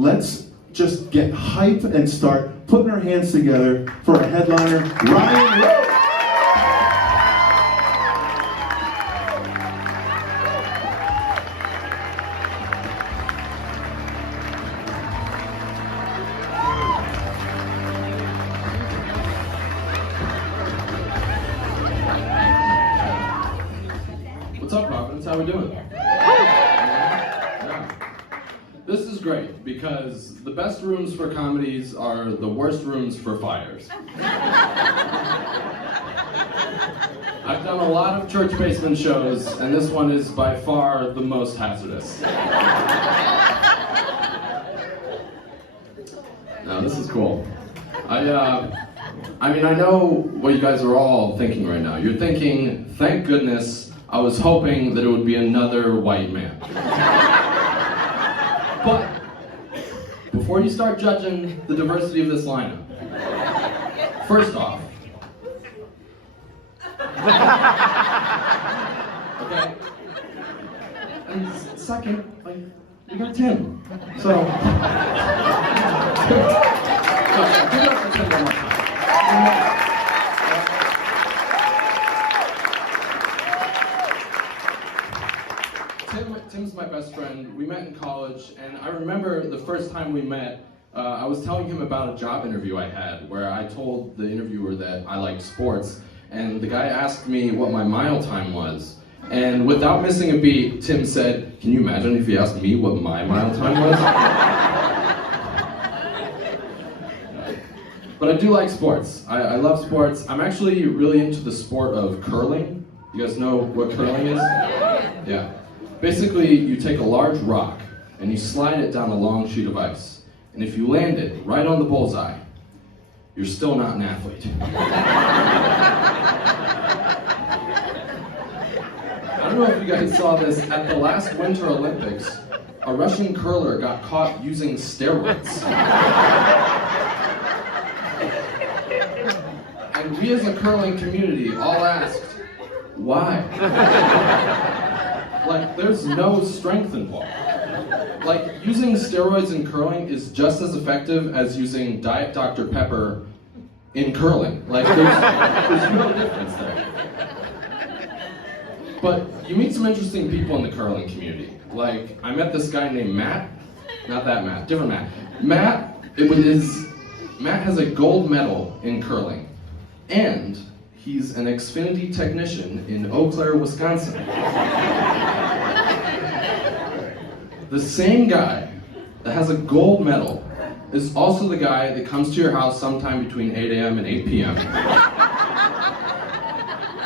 let's just get hype and start putting our hands together for our headliner, Ryan Roach. What's up, Providence? How we doing? Yeah. This is great because the best rooms for comedies are the worst rooms for fires. I've done a lot of church basement shows, and this one is by far the most hazardous. Now, this is cool. I mean, I know what you guys are all thinking right now. You're thinking, thank goodness I was hoping that it would be another white man. But before you start judging the diversity of this lineup, first off, okay, and second, like, we got Tim, so give it up for Tim one more time. Tim's my best friend. We met in college, and I remember the first time we met, I was telling him about a job interview I had where I told the interviewer that I liked sports, and the guy asked me what my mile time was. And without missing a beat, Tim said, "Can you imagine if he asked me what my mile time was?" But I do like sports. I love sports. I'm actually really into the sport of curling. You guys know what curling is? Yeah. Basically, you take a large rock and you slide it down a long sheet of ice. And if you land it right on the bullseye, you're still not an athlete. I don't know if you guys saw this. At the last Winter Olympics, a Russian curler got caught using steroids. And we as a curling community all asked, why? Like, there's no strength involved. Like, using steroids in curling is just as effective as using Diet Dr. Pepper in curling. Like, there's no difference there. But you meet some interesting people in the curling community. Like, I met this guy named Matt. Not that Matt, different Matt. Matt has a gold medal in curling. And he's an Xfinity technician in Eau Claire, Wisconsin. The same guy that has a gold medal is also the guy that comes to your house sometime between 8 a.m. and 8 p.m.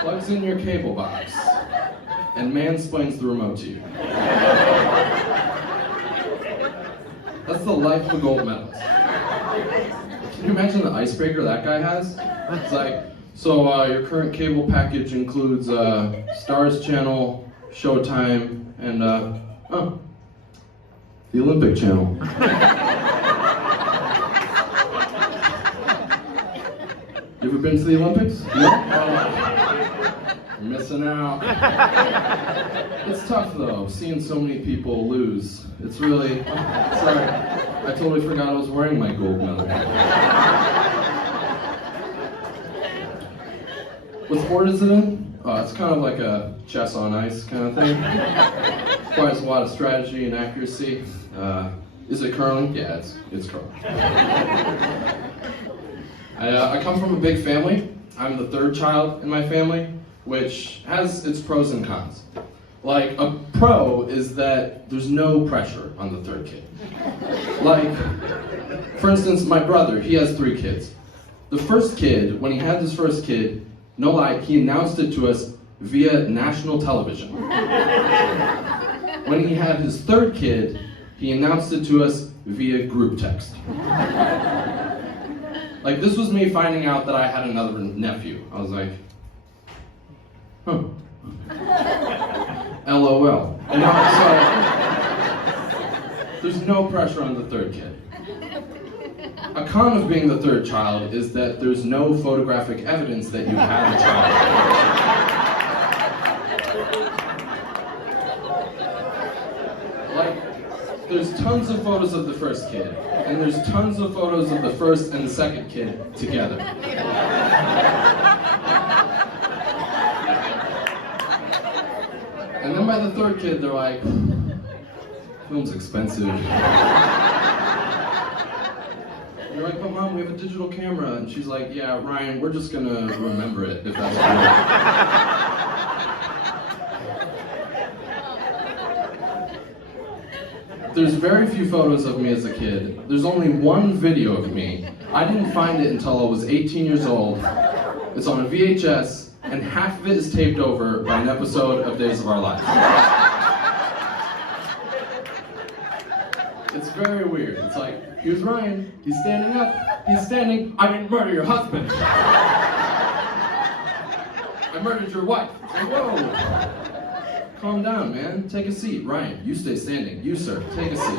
plugs in your cable box and mansplains the remote to you. That's the life of a gold medalist. Can you imagine the icebreaker that guy has? It's like, so your current cable package includes Stars Channel, Showtime, and the Olympic Channel. You ever been to the Olympics? No? You're missing out. It's tough though, seeing so many people lose. It's really, sorry, I totally forgot I was wearing my gold medal. What sport is it in? It's kind of like a chess on ice kind of thing. Requires a lot of strategy and accuracy. Is it curling? Yeah, it's curling. I come from a big family. I'm the third child in my family, which has its pros and cons. Like, a pro is that there's no pressure on the third kid. Like, for instance, my brother, he has 3 kids. The first kid, when he had his first kid, no lie, he announced it to us via national television. When he had his third kid, he announced it to us via group text. Like, this was me finding out that I had another nephew. I was like, huh. LOL. So, there's no pressure on the third kid. A con of being the third child is that there's no photographic evidence that you had a child. Like, There's tons of photos of the first kid, and there's tons of photos of the first and the second kid together. And then by the third kid, they're like, film's expensive. You're like, but Mom, we have a digital camera. And she's like, yeah, Ryan, we're just gonna remember it if that's cool. There's very few photos of me as a kid. There's only one video of me. I didn't find it until I was 18 years old. It's on a VHS, and half of it is taped over by an episode of Days of Our Lives. It's very weird. It's like, here's Ryan, he's standing up, he's standing, I didn't murder your husband. I murdered your wife. It's like, whoa. Calm down, man. Take a seat. Ryan, you stay standing. You, sir, take a seat.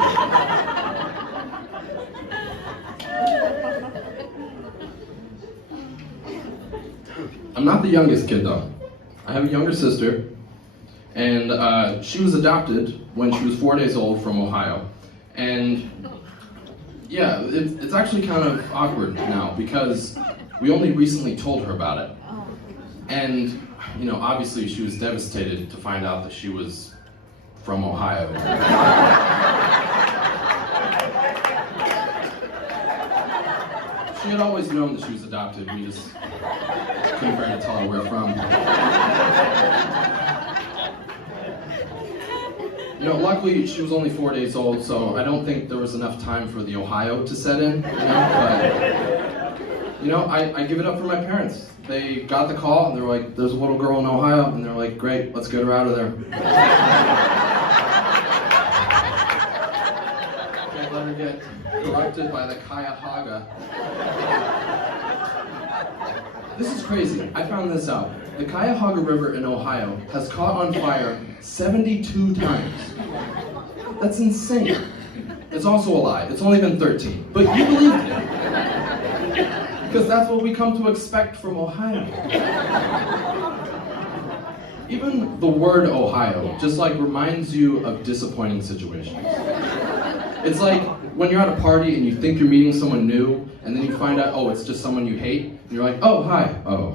I'm not the youngest kid, though. I have a younger sister, and she was adopted when she was 4 days old from Ohio. And yeah, it's actually kind of awkward now because we only recently told her about it. And, you know, obviously she was devastated to find out that she was from Ohio. She had always known that she was adopted, we just couldn't bear to tell her where from. You know, luckily she was only 4 days old, so I don't think there was enough time for the Ohio to set in, I give it up for my parents. They got the call, and they were like, there's a little girl in Ohio, and they're like, great, let's get her out of there. Can't let her get corrupted by the Cuyahoga. This is crazy. I found this out. The Cuyahoga River in Ohio has caught on fire 72 times. That's insane. It's also a lie. It's only been 13. But you believed it. Because that's what we come to expect from Ohio. Even the word Ohio just like reminds you of disappointing situations. It's like when you're at a party and you think you're meeting someone new, and then you find out, oh, it's just someone you hate, and you're like, oh, hi. Oh.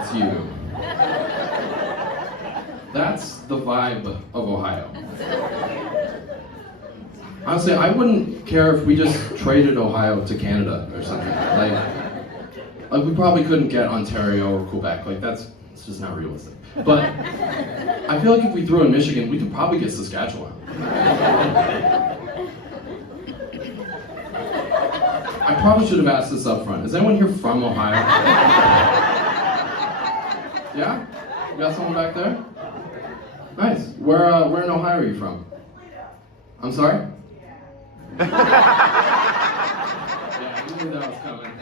It's you. That's the vibe of Ohio. Honestly, I wouldn't care if we just traded Ohio to Canada or something. Like we probably couldn't get Ontario or Quebec. Like it's just not realistic. But I feel like if we threw in Michigan, we could probably get Saskatchewan. I probably should have asked this up front. Is anyone here from Ohio? Yeah? You got someone back there? Nice. Where in Ohio are you from? I'm sorry? Yeah, you knew that was coming.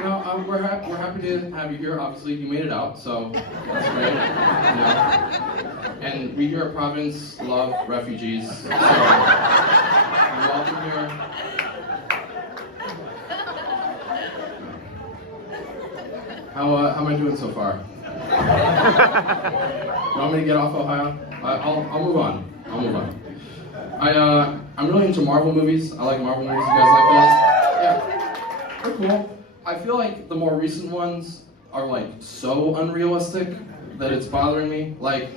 No, we're happy to have you here. Obviously, you made it out, so that's great. And we here at Providence love refugees, so you're welcome here. How am I doing so far? You want me to get off Ohio? I'll move on. I'm really into Marvel movies. I like Marvel movies. You guys like that? Yeah, they're cool. I feel like the more recent ones are like so unrealistic that it's bothering me. Like,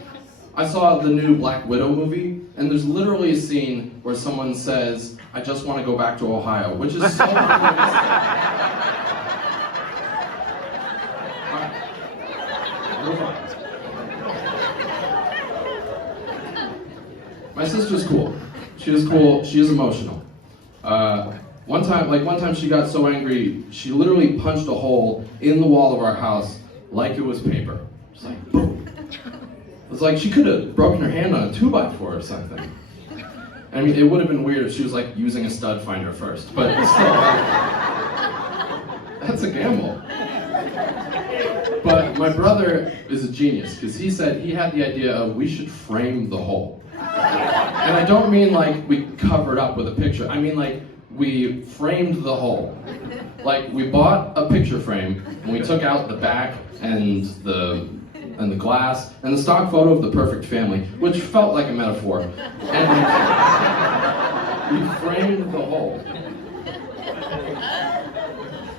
I saw the new Black Widow movie, and there's literally a scene where someone says, "I just want to go back to Ohio," which is so unrealistic. My sister's cool. She is cool. She is emotional. One time she got so angry, she literally punched a hole in the wall of our house like it was paper. Just like, boom. It was like she could have broken her hand on a 2x4 or something. I mean, it would have been weird if she was like using a stud finder first, but still, that's a gamble. But my brother is a genius, because he said he had the idea of we should frame the hole. And I don't mean like we covered up with a picture, I mean like we framed the hole. Like we bought a picture frame and we took out the back and the and the glass, and the stock photo of the perfect family, which felt like a metaphor. And we framed the hole.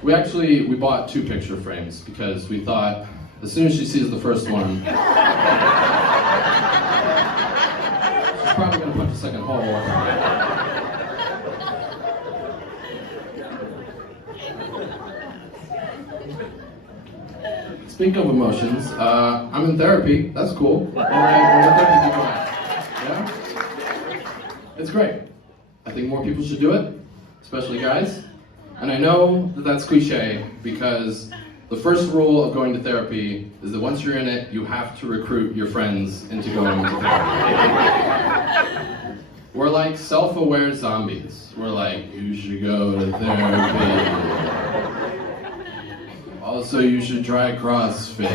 We bought 2 picture frames because we thought, as soon as she sees the first one, she's probably going to punch a second hole. Speaking of emotions, I'm in therapy. That's cool. Where therapy people at? Yeah? It's great. I think more people should do it, especially guys. And I know that that's cliche because the first rule of going to therapy is that once you're in it, you have to recruit your friends into going to therapy. We're like self-aware zombies. We're like, you should go to therapy. Also, you should try CrossFit.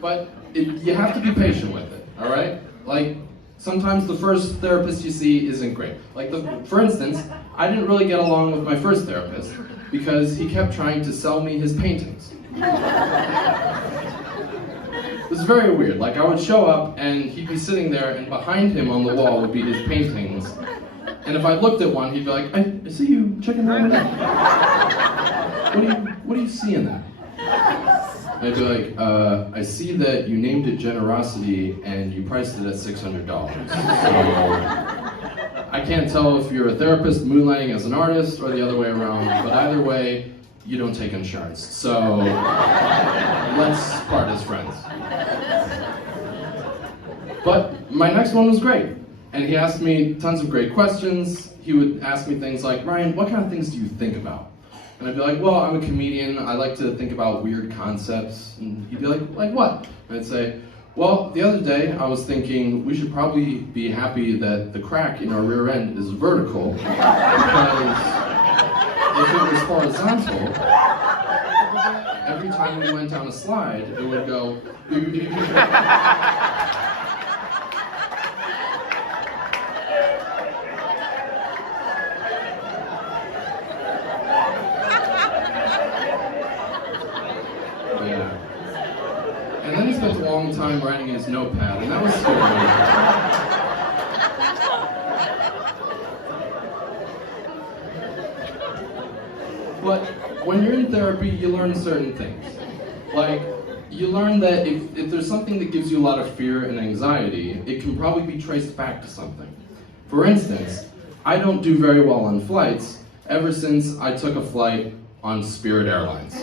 But you have to be patient with it, all right? Like, sometimes the first therapist you see isn't great. Like, for instance, I didn't really get along with my first therapist because he kept trying to sell me his paintings. It was very weird. Like, I would show up and he'd be sitting there and behind him on the wall would be his paintings. And if I looked at one, he'd be like, I see you checking that one out. What do you see in that? I'd be like, I see that you named it Generosity and you priced it at $600. So I can't tell if you're a therapist moonlighting as an artist or the other way around, but either way, you don't take insurance. So let's part as friends. But my next one was great. And he asked me tons of great questions. He would ask me things like, Ryan, what kind of things do you think about? And I'd be like, well, I'm a comedian. I like to think about weird concepts. And he'd be like what? And I'd say, well, the other day I was thinking we should probably be happy that the crack in our rear end is vertical because if it was horizontal, every time we went down a slide, it would go. And then he spent a long time writing in his notepad, and that was scary. But when you're in therapy, you learn certain things. Like, you learn that if there's something that gives you a lot of fear and anxiety, it can probably be traced back to something. For instance, I don't do very well on flights ever since I took a flight on Spirit Airlines.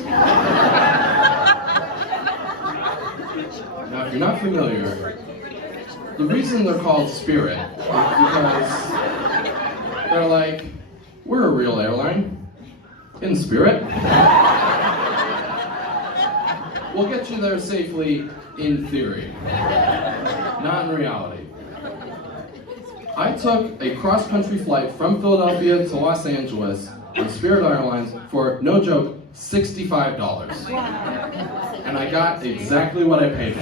Now, if you're not familiar, the reason they're called Spirit is because they're like, we're a real airline, in spirit. We'll get you there safely in theory, not in reality. I took a cross-country flight from Philadelphia to Los Angeles on Spirit Airlines for, no joke, $65. And I got exactly what I paid for.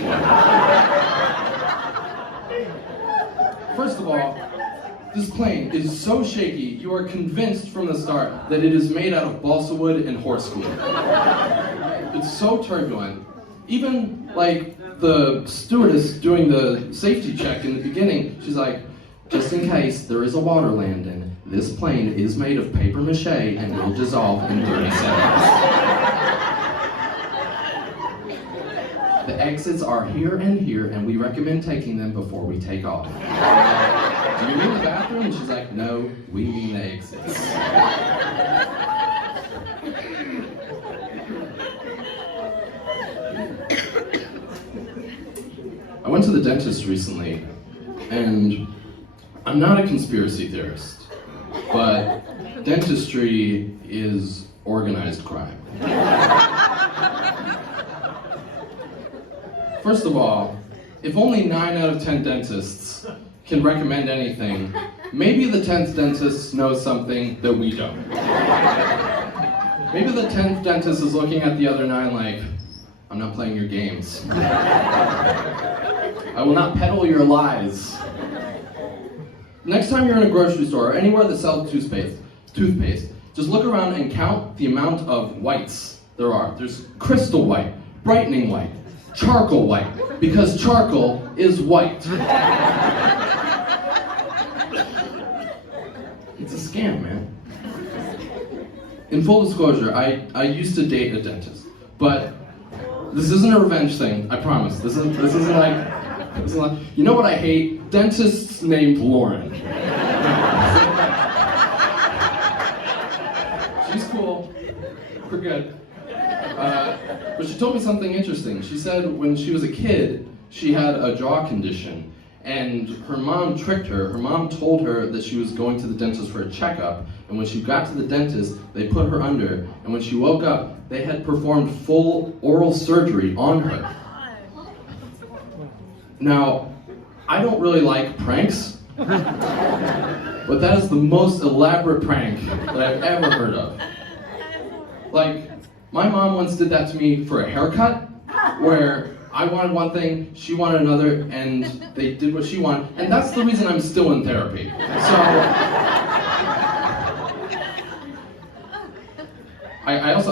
First of all, this plane is so shaky, you are convinced from the start that it is made out of balsa wood and horse glue. It's so turbulent. Even, like, the stewardess doing the safety check in the beginning, she's like, just in case there is a water landing, this plane is made of paper mache and will dissolve in 30 seconds. The exits are here, and we recommend taking them before we take off. Do you mean the bathroom? And she's like, no, we mean the exits. I went to the dentist recently, and I'm not a conspiracy theorist, but dentistry is organized crime. First of all, if only 9 out of 10 dentists can recommend anything, maybe the 10th dentist knows something that we don't. Maybe the 10th dentist is looking at the other 9 like, I'm not playing your games. I will not peddle your lies. Next time you're in a grocery store or anywhere that sells toothpaste, just look around and count the amount of whites there are. There's crystal white, brightening white, charcoal white, because charcoal is white. It's a scam, man. In full disclosure, I used to date a dentist, but this isn't a revenge thing, I promise. This isn't like, you know what I hate? Dentists named Lauren. She's cool, we're good. But she told me something interesting. She said when she was a kid, she had a jaw condition, and her mom tricked her. Her mom told her that she was going to the dentist for a checkup, and when she got to the dentist, they put her under, and when she woke up, they had performed full oral surgery on her. Now, I don't really like pranks, but that is the most elaborate prank that I've ever heard of. Like, my mom once did that to me for a haircut, where I wanted one thing, she wanted another, and they did what she wanted, and that's the reason I'm still in therapy. So,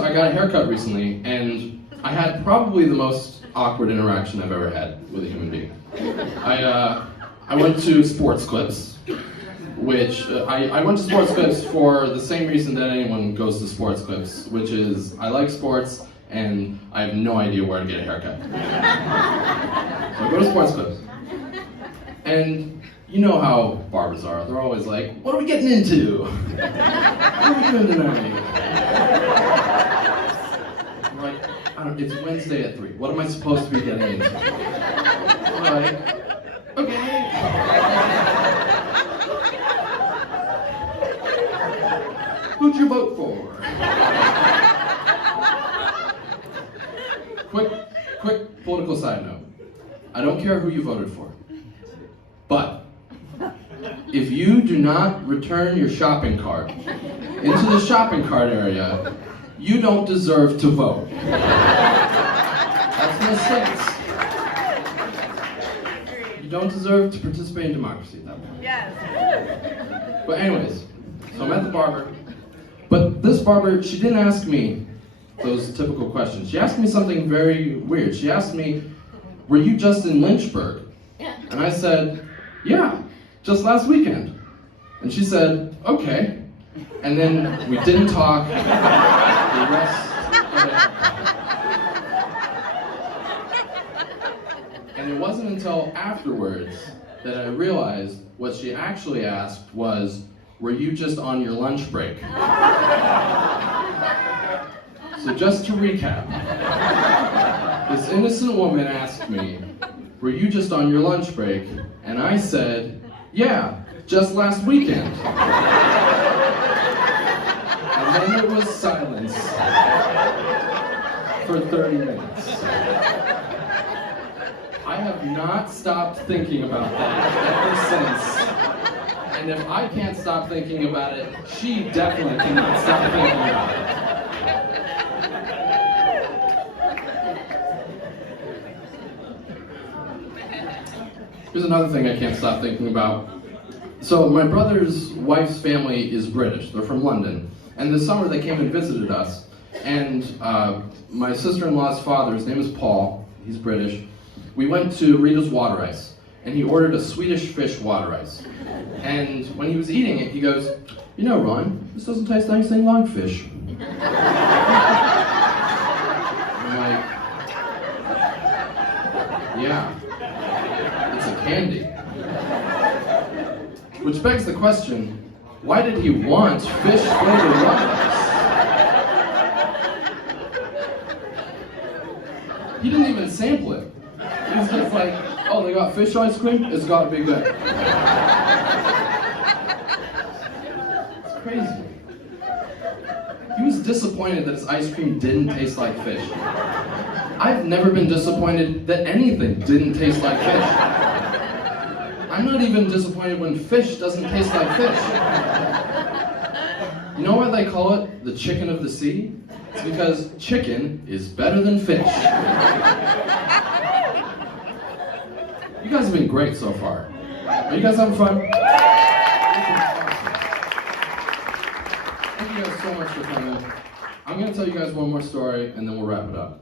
I got a haircut recently, and I had probably the most awkward interaction I've ever had with a human being. I went to Sports Clips, which I went to Sports Clips for the same reason that anyone goes to Sports Clips, which is I like sports and I have no idea where to get a haircut. So I go to Sports Clips, and you know how barbers are. They're always like, "What are we getting into? What are we doing tonight?" I'm like, it's Wednesday at 3. What am I supposed to be getting into? I'm like, okay. Who'd you vote for? Quick political side note. I don't care who you voted for. But if you do not return your shopping cart into the shopping cart area, you don't deserve to vote. That's my stance. You don't deserve to participate in democracy at that point. Yes. But anyways, so I'm at the barber. But this barber, she didn't ask me those typical questions. She asked me something very weird. She asked me, "Were you just in Lynchburg?" And I said, "Yeah, just last weekend." And she said, "Okay." And then we didn't talk the rest of it. And it wasn't until afterwards that I realized what she actually asked was, "Were you just on your lunch break?" So just to recap, this innocent woman asked me, "Were you just on your lunch break?" And I said, "Yeah, just last weekend." And then there was silence for 30 minutes. I have not stopped thinking about that ever since. And if I can't stop thinking about it, she definitely cannot stop thinking about it. Here's another thing I can't stop thinking about. So my brother's wife's family is British. They're from London. And this summer they came and visited us. And my sister-in-law's father, his name is Paul, he's British. We went to Rita's Water Ice. And he ordered a Swedish fish water ice. And when he was eating it, he goes, "You know, Ron, this doesn't taste anything like fish." I'm like, yeah, it's a candy. Which begs the question, why did he want fish flavored water ice? He didn't even sample it. He was just like, "Oh, they got fish ice cream? It's gotta be good." It's crazy. He was disappointed that his ice cream didn't taste like fish. I've never been disappointed that anything didn't taste like fish. I'm not even disappointed when fish doesn't taste like fish. You know why they call it the chicken of the sea? It's because chicken is better than fish. You guys have been great so far. Are you guys having fun? Thank you guys so much for coming. I'm going to tell you guys one more story, and then we'll wrap it up.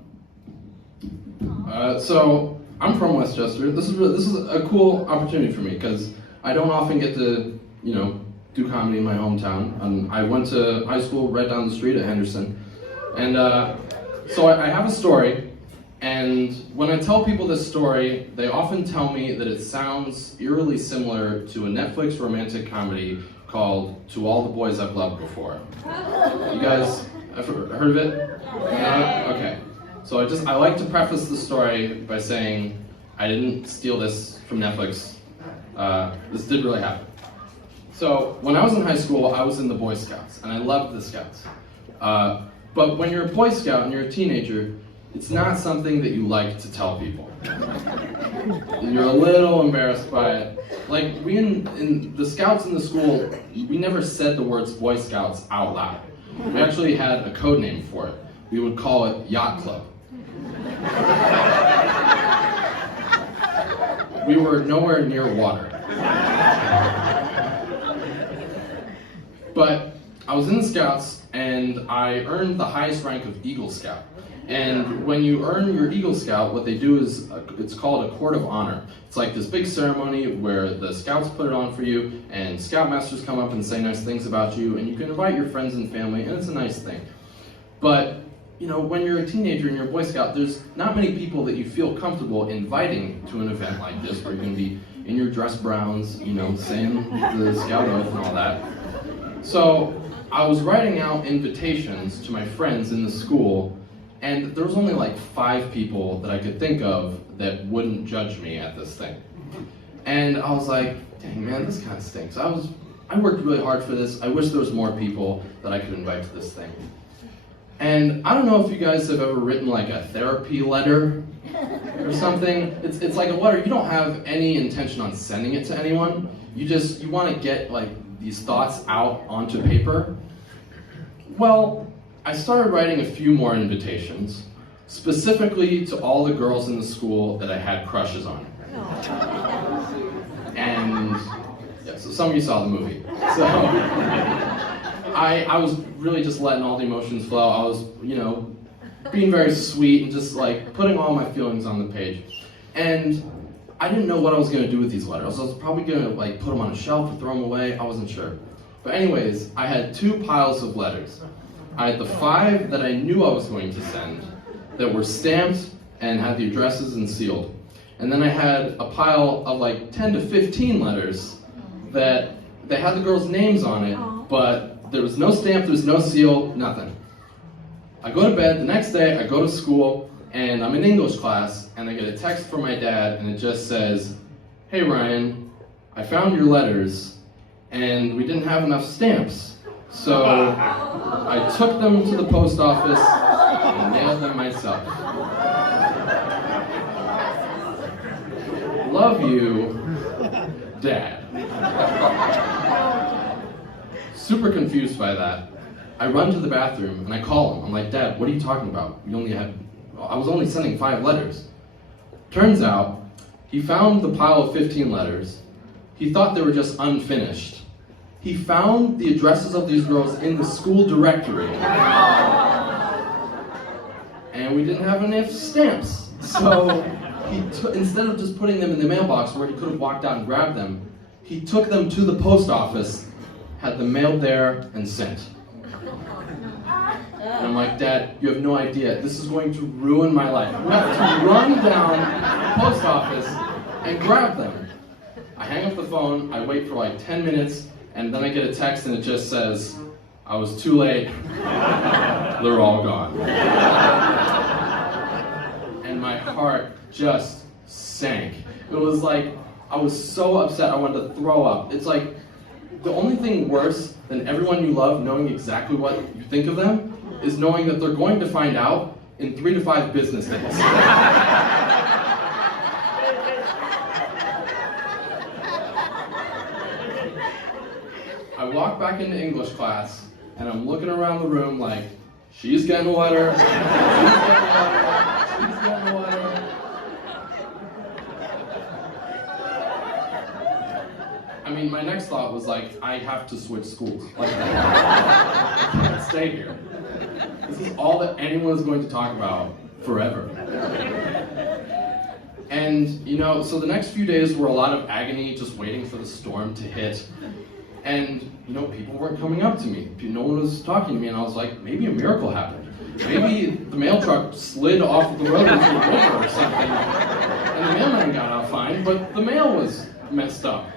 So I'm from Westchester. This is a cool opportunity for me because I don't often get to, do comedy in my hometown. I went to high school right down the street at Henderson, and so I have a story. And when I tell people this story, they often tell me that it sounds eerily similar to a Netflix romantic comedy called To All the Boys I've Loved Before. You guys have heard of it? Okay. So I like to preface the story by saying I didn't steal this from Netflix. This did really happen. So when I was in high school, I was in the Boy Scouts, and I loved the Scouts. But when you're a Boy Scout and you're a teenager, it's not something that you like to tell people. You're a little embarrassed by it. Like, we in the Scouts in the school, we never said the words Boy Scouts out loud. We actually had a code name for it. We would call it Yacht Club. We were nowhere near water. But I was in the Scouts, and I earned the highest rank of Eagle Scout. And when you earn your Eagle Scout, what they do is, it's called a Court of Honor. It's like this big ceremony where the Scouts put it on for you, and Scoutmasters come up and say nice things about you, and you can invite your friends and family, and it's a nice thing. But, when you're a teenager and you're a Boy Scout, there's not many people that you feel comfortable inviting to an event like this, where you're going to be in your dress browns, saying the Scout oath and all that. So, I was writing out invitations to my friends in the school, and there was only like 5 people that I could think of that wouldn't judge me at this thing. And I was like, dang man, this kind of stinks. I worked really hard for this. I wish there was more people that I could invite to this thing. And I don't know if you guys have ever written like a therapy letter or something. It's like a letter. You don't have any intention on sending it to anyone. You want to get like these thoughts out onto paper. Well, I started writing a few more invitations, specifically to all the girls in the school that I had crushes on. And yeah, so some of you saw the movie. So I was really just letting all the emotions flow. I was, being very sweet and just like putting all my feelings on the page. And I didn't know what I was going to do with these letters. I was probably going to like put them on a shelf or throw them away. I wasn't sure. But anyways, I had 2 piles of letters. I had the 5 that I knew I was going to send that were stamped and had the addresses and sealed. And then I had a pile of like 10 to 15 letters that they had the girls' names on it, but there was no stamp, there was no seal, nothing. I go to bed, the next day I go to school, and I'm in English class, and I get a text from my dad, and it just says, "Hey Ryan, I found your letters, and we didn't have enough stamps. So I took them to the post office and mailed them myself. Love you, Dad." Super confused by that, I run to the bathroom and I call him. I'm like, "Dad, what are you talking about? I was only sending 5 letters." Turns out, he found the pile of 15 letters. He thought they were just unfinished. He found the addresses of these girls in the school directory. And we didn't have enough stamps. So instead of just putting them in the mailbox where he could have walked out and grabbed them, he took them to the post office, had them mailed there, and sent. And I'm like, "Dad, you have no idea. This is going to ruin my life. We have to run down the post office and grab them." I hang up the phone, I wait for like 10 minutes, and then I get a text and it just says, "I was too late. They're all gone." And my heart just sank. It was like, I was so upset I wanted to throw up. It's like, the only thing worse than everyone you love knowing exactly what you think of them is knowing that they're going to find out in 3 to 5 business days. I walk back into English class, and I'm looking around the room like, she's getting a letter, she's getting a letter, she's getting a letter. I mean, my next thought was like, I have to switch schools. Like, I can't stay here. This is all that anyone is going to talk about forever. And, so the next few days were a lot of agony, just waiting for the storm to hit. And, people weren't coming up to me. No one was talking to me, and I was like, maybe a miracle happened. Maybe the mail truck slid off of the road into a river or something, and the mailman got out fine, but the mail was messed up.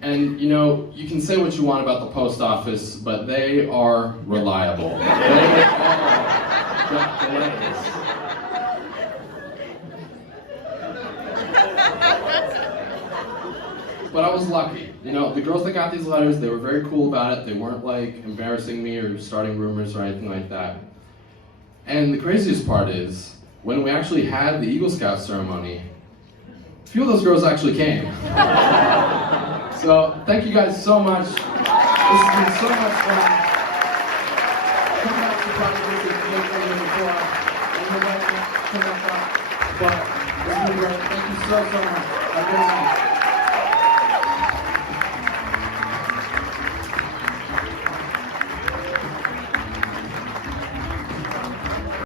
And, you can say what you want about the post office, but they are reliable. They are got delays. But I was lucky. The girls that got these letters, they were very cool about it. They weren't embarrassing me or starting rumors or anything like that. And the craziest part is, when we actually had the Eagle Scout ceremony, a few of those girls actually came. So, thank you guys so much. This has been so much fun. Come back to Project if you didn't come before. And you're welcome. Come back up. But, this has been great. Thank you so much. Have a good night.